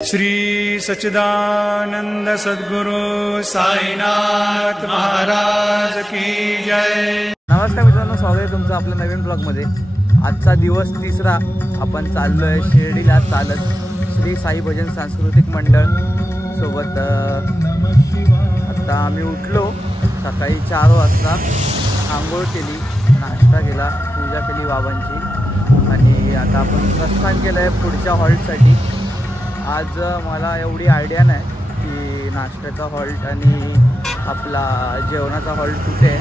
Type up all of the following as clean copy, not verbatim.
श्री सच्चिदानंद सद्गुरु साईनाथ महाराज की जय। नमस्कार मित्रांनो, स्वागत आहे तुमचं आपल्या नवीन ब्लॉगमध्ये। आजचा दिवस तिसरा, आपण चाललोय शिर्डीला चालत श्री साई भजन सांस्कृतिक मंडळ सोबत। आता आम्ही उठलो सकाळी 4 वाजता, आंघोळ केली, नाश्ता केला, पूजा केली बाबांची आणि आता आपण प्रस्थान केलं आहे पुढच्या हॉल्टसाठी। आज मला एवढी आयडिया नाही की नाश्त्याचा हॉल्ट आणि आपला जेवणाचा हॉल्ट कुठे आहे,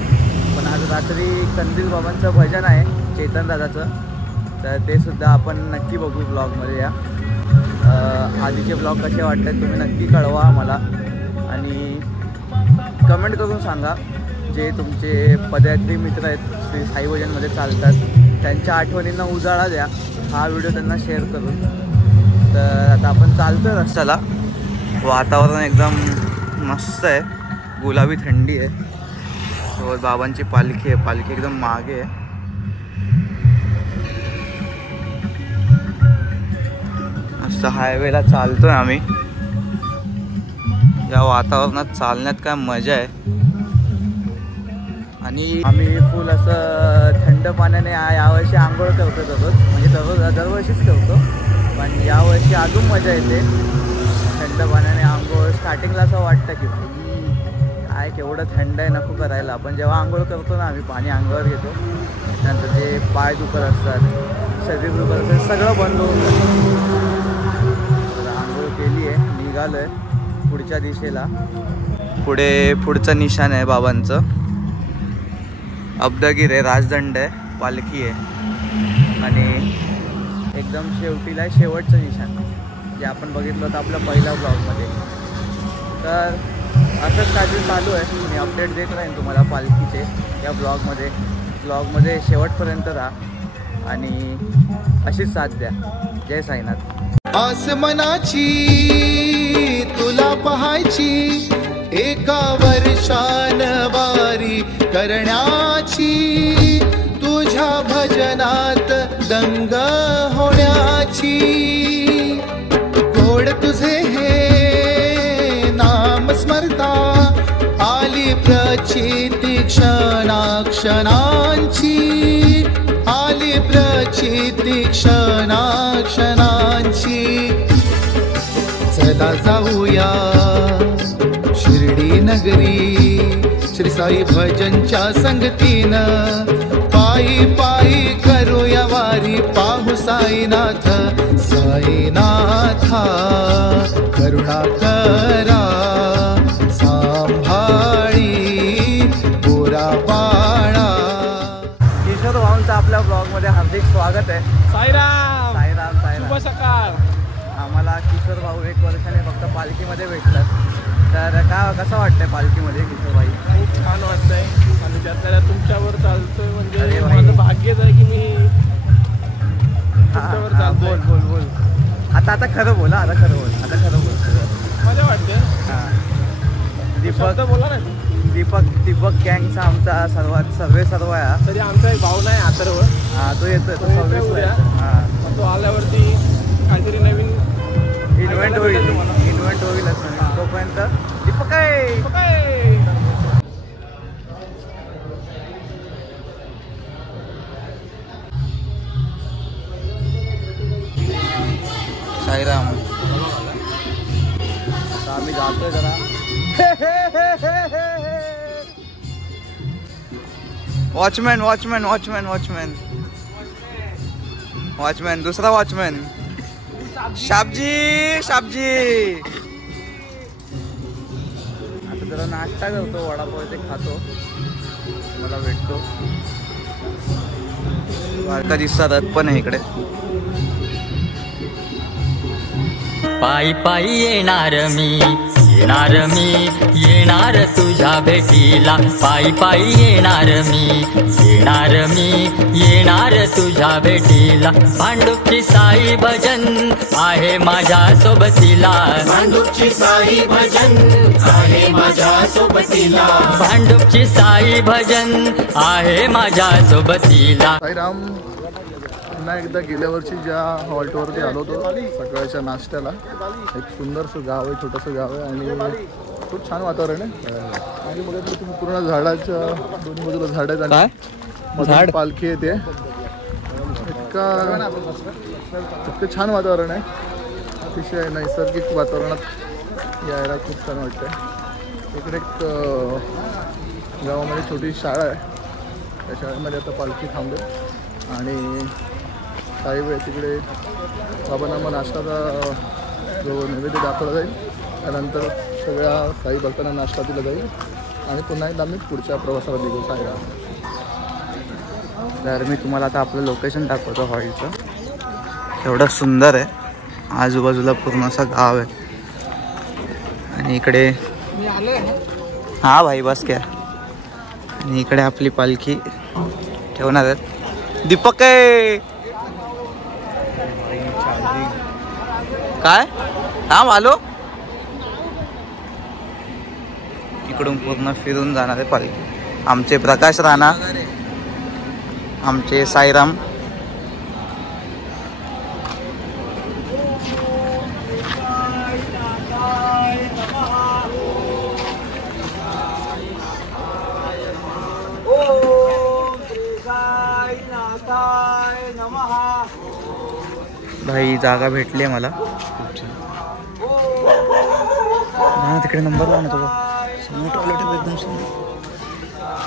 पण आज रात्री कंदील बाबांचं भजन आहे चेतन दादाचं, तर ते सुद्धा आपण नक्की बघू ब्लॉगमध्ये। या आधीचे ब्लॉग कसे वाटतात तुम्ही नक्की कळवा आम्हाला आणि कमेंट करून सांगा। जे तुमचे पदयात्री मित्र आहेत श्री साई भजनमध्ये चालतात त्यांच्या आठवणींना उजाळा द्या, हा व्हिडिओ त्यांना शेअर करून। तर आता आपण चालतोय रस्त्याला, वातावरण एकदम मस्त आहे, गुलाबी थंडी आहे, सोबत बाबांची पालखी आहे, पालखी एकदम मागे आहे। मस्त हायवेला चालतोय आम्ही, या वातावरणात चालण्यात काय मजा आहे। आणि आम्ही फुल असं थंड पाण्याने यावर्षी आंघोळ करतो दररोज, म्हणजे दरवर्षीच करतो, पण यावर्षी अजून मजा येते थंड पाण्याने आंघोळ। स्टार्टिंगला असं वाटतं की काय केवढं थंड आहे, नको करायला, पण जेव्हा आंघोळ करतो ना आम्ही, पाणी अंगावर घेतो, त्यानंतर जे पाय दुखत असतात, शरीर दुखत असतात, सगळं बंद होऊन जातं। आंघोळ केली आहे, निघालो आहे पुढच्या दिशेला। पुढचं निशाण आहे बाबांचं, अब्दगीर आहे, राजदंड आहे, पालखी आहे आणि एकदम शेवटीला शेवटचं निशाण जे आपण बघितलं होतं आपल्या पहिल्या ब्लॉगमध्ये। तर असंच काहीतरी चालू आहे, मी अपडेट देत राहीन तुम्हाला पालखीचे या ब्लॉगमध्ये शेवटपर्यंत राहा आणि अशीच साथ द्या। जय साईनाथ। आसमनाची तुला पहायची, एका वर्षान वारी करण्याची, तुझ्या भजनात दंग होण्याची, गोड तुझे हे नाम स्मरता, आली प्रचिती क्षणाक्षणांची, आली प्रचिती क्षणाक्षणांची। चला जाऊया शिर्डी नगरी, श्री साई भजनच्या संगतीनं, पायी पायी करूया वारी, पाहू साईनाथ साईनाथा, करुणा करा सांभाळी गोरा बाळा। किशोर भाऊंचं आपल्या ब्लॉगमध्ये हार्दिक स्वागत आहे। साईराम साईराम साईराम, शुभ सकाळ। आम्हाला किशोर भाऊ 1 वर्षाने फक्त पालखीमध्ये भेटतात, तर कसं वाटतंय पालखीमध्ये किशोर भाई? खूप छान वाटतंय आणि त्यातल्या तुमच्यावर चालतोय, म्हणजे भाई, माझं भाग्यच आहे की मी तुमच्यावर चालतोय। बोल बोल, आता खरं बोल, आता खरं बोल। मजा वाटते। दीपक बोला ना। दीपक गँगचा आमचा सर्व आहे, तरी आमचा एक भाऊ नाही अथर्व, तो येतोय, तो 26 ला आहे। तो आल्यावरती काहीतरी नवीन इन्व्हेंट होईलच, तोपर्यंत दीपक आहे। साईराम, आता आम्ही जातोय जरा। वॉचमॅन दुसरा वॉचमॅन, शाबजी। आता जरा नाश्ता करतो, वडापाव ते खातो, मला भेटतो। वारकाजीचा रथ पण आहे इकडे। पायी पायी येणार तुझ्या भेटीला, पायी पायी येणार तुझ्या भेटीला। भांडुपची साई भजन आहे माझ्या सोबतीला, भांडुपची साई भजन आहे माझ्या सोबतीला, भांडुपची साई भजन आहे माझ्या सोबतीला। साईराम, पुन्हा एकदा गेल्या वर्षी ज्या हॉल्टवरती आलो होतो सकाळच्या नाश्त्याला, एक सुंदरसं गाव आहे, छोटंसं गाव आहे आणि खूप छान वातावरण आहे. आणि बघा तुम्ही पूर्ण झाडाच्या दोन्ही बाजूला झाड आहेत आणि झाड पालखी येते. इतकं छान वातावरण आहे, अतिशय नैसर्गिक वातावरणात यायला खूप छान वाटतं. इकडे एक गावामध्ये छोटी शाळा आहे, त्या शाळेमध्ये आता पालखी थांबेल आणि साहेब आहे तिकडे बाबांना मग नाश्ताचा जो नैवेद्य दाखवला जाईल, त्यानंतर सगळ्या साई भक्तांना नाश्ता दिला जाईल आणि पुन्हा एकदा आम्ही पुढच्या प्रवासाला निघू साईला. तर मी तुम्हाला आता आपलं लोकेशन दाखवतो हॉलचं. एवढं सुंदर आहे, आजूबाजूला पूर्ण असं गाव आहे आणि इकडे हां भाई बस क्या. आणि इकडे आपली पालखी ठेवणार आहेत. दीपक आहे काय हां आलो. इकडून पूर्ण फिरून जाणार आहे पालखी. आमचे प्रकाश राणा, आमचे साईराम, भाई जागा भेटली आहे मला. हां तिकडे नंबर लावून येतो समोर टॉयलेट एकदम समोर.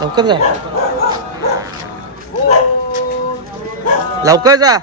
लवकर जा लवकर जा.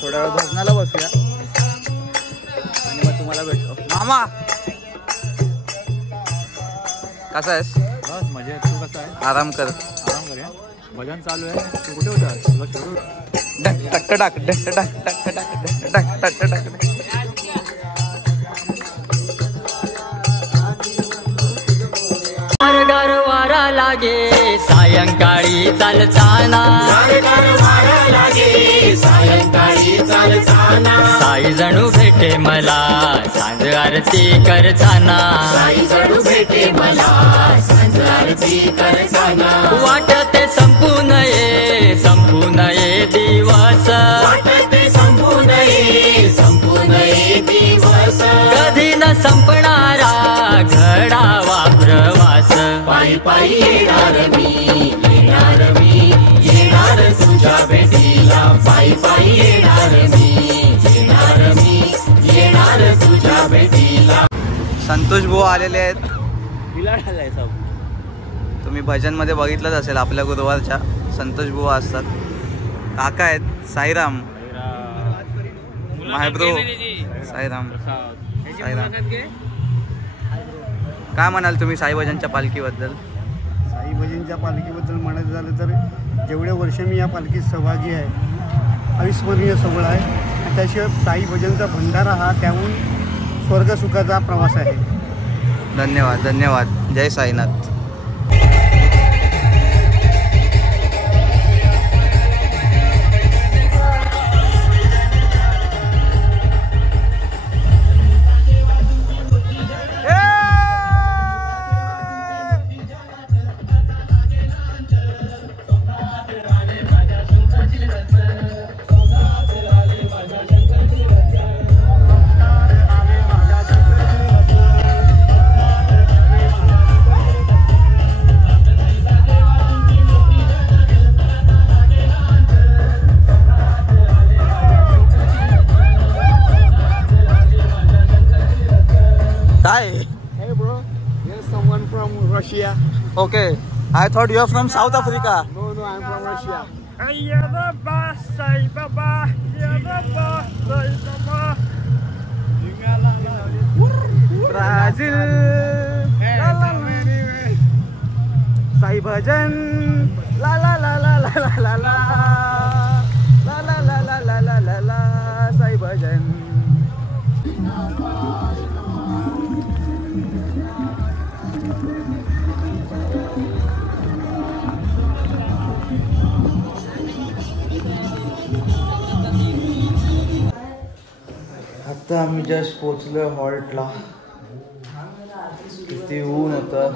थोड्या वेळ भजनाला बसूया आणि मग तुम्हाला भेटतो. मामा कसा आहेस? बस मजेत. तू कसा आहे? आराम कर. आराम करूया. भजन चालू आहे. तू कुठे होता? तुला शोधू. टक टाक टक टक टक टक टक टक टक. गार वारा लागे सायंकाळी चालताना, साई जणू भेटे मला सांज आरती करताना, वाटते संपू नये दिवस, कधी न संपणारा घडावा प्रवास. पायी पायी येणार मी येणार तुझ्या भेटीला, पायी पायी येणार मी येणार तुझ्या भेटीला. संतोष भाऊ आलेले आहेत. तुम्ही भजनमध्ये बघितलंच असेल आपल्या गुरुवारच्या संतोष भाऊ असतात. काका आहेत साईराम, मायब्रो साईराम. काय म्हणाल तुम्ही साई भजनच्या पालखीबद्दल? साई भजनच्या पालखीबद्दल म्हणायचं झालं तर जेवढे वर्ष मी या पालखीत सहभागी आहे, अविस्मरणीय सोहळ आहे. आणि त्याशिवाय साई भजनचा भंडारा हा त्याहून स्वर्गसुखाचा प्रवास आहे. धन्यवाद धन्यवाद. जय Sainath. Okay, I thought you are from South Africa. No, I am from Russia. Brazil Sai भजन ला ला ला ला ला ला ला ला ला ला ला ला ला ला ला ला साई भजन. आता आम्ही जस्ट पोचलो हॉल्टला. किती ऊन होतं,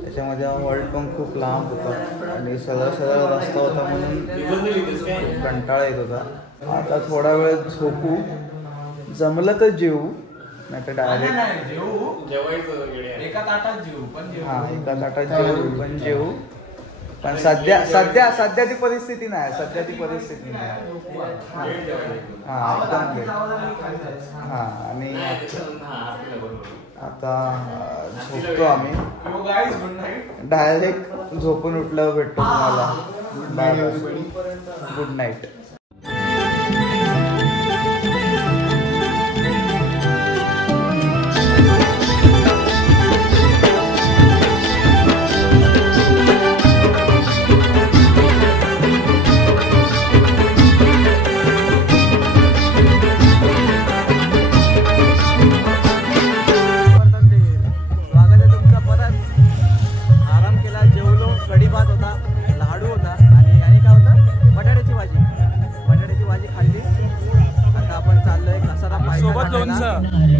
त्याच्यामध्ये हॉल्ट पण खूप लांब होता आणि सरळ सरळ रस्ता होता म्हणून खूप कंटाळा येत होता. आता थोडा वेळ झोपू, जमलं तर जेवू, नाही तर डायरेक्ट एका ताटात जेवू पण जेवू. पण सध्या ती परिस्थिती नाही. हां एकदम great. हां आणि आता झोपतो आम्ही. डायरेक्ट झोपून उठल्यावर भेटतो तुम्हाला. बाय. Good night.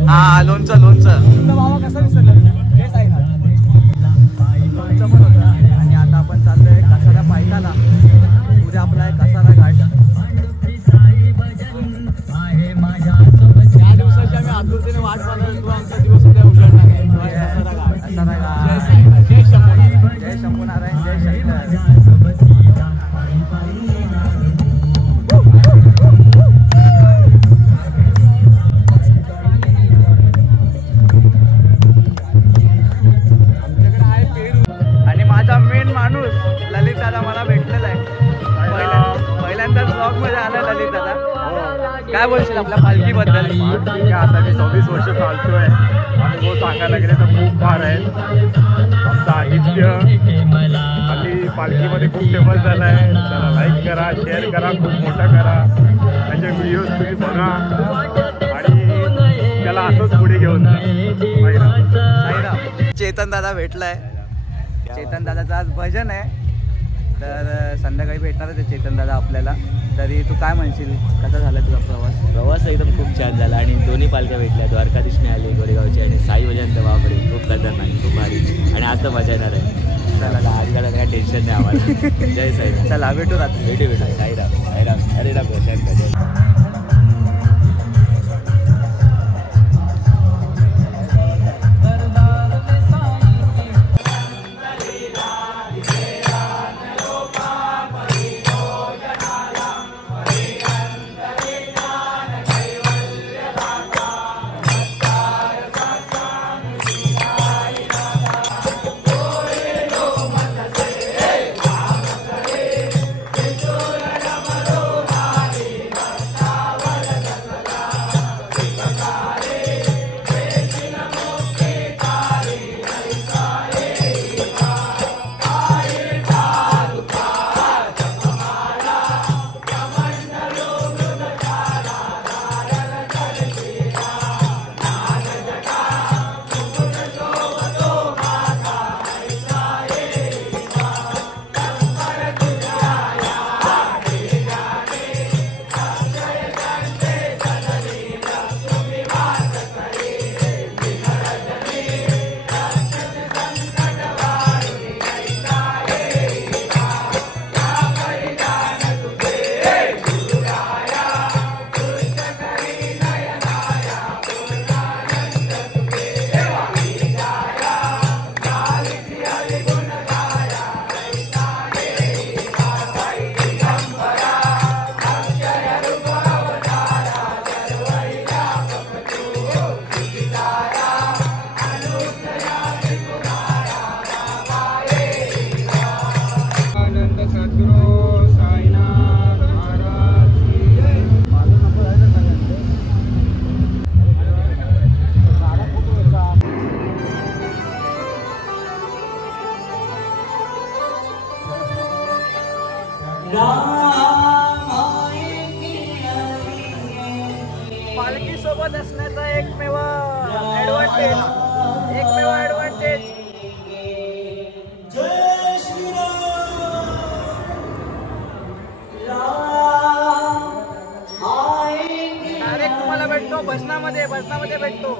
हा लोणचं बाबा कसं विसरलं तेच आहे ना. लोणचं पण होतं आणि आता आपण चाललोय कसारा पायथ्याला. उद्या आपला आहे कसारा घाट. त्या दिवसाची आम्ही आतुरतेने वाट पाहतो. तो आमचा दिवस उद्या उजाडणार आहे. कसारा घाट. जय शंभूनारायण. जय शंभूनारायण. जय शंकर. काय बोलशील आपल्या पालखीबद्दल? आता मी 24 वर्ष चालतोय. अनुभव सांगायला गेले तर खूप फार आहे. आमचं साहित्य आणि पालखीमध्ये खूप फेमस झालं आहे. त्याला लाईक करा, शेअर करा, खूप मोठं करा. त्याचे व्हिडिओज तुम्ही बघा आणि त्याला असंच पुढे घेऊन जा. चेतन दादा भेटलाय. चेतन दादाचं आज भजन आहे, तर संध्याकाळी भेटणारच आहे चेतन दादा आपल्याला. तरी तू काय म्हणशील, कसा झाला तुझा प्रवास? एकदम खूप छान झाला आणि दोन्ही पालख्या भेटल्या. द्वारकाधीशने आली गोरेगावची आणि साई भजन तर बापरे खूप खतरनाक, खूप भारी. आणि आज तर मजा येणार आहे. चला आज गाला काय टेन्शन नाही आम्हाला. जय साईराम. चला भेटू रात्री. भेटू साईराम. अरे राम प्रशांत. पालखी सोबत असण्याचा एकमेव ऍडव्हान्टेज डायरेक्ट तुम्हाला भेटतो भजनामध्ये भेटतो.